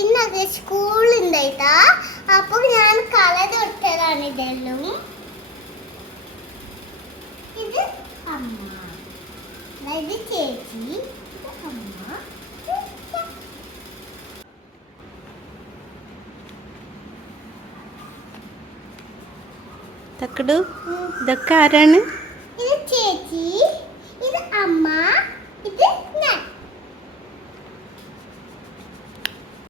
ഇന്നൊക്കെ സ്കൂളുണ്ടായിട്ടാ. അപ്പൊ ഞാൻ കള തൊട്ടതാണ് ഇതെല്ലാം. ഇത് അമ്മ, ഇത് ചേച്ചി, ഇത് അമ്മ. തക്കടു ഇതൊക്കെ ആരാണ്? ഇത് ചേച്ചി, ഇത് അമ്മ, ഇത്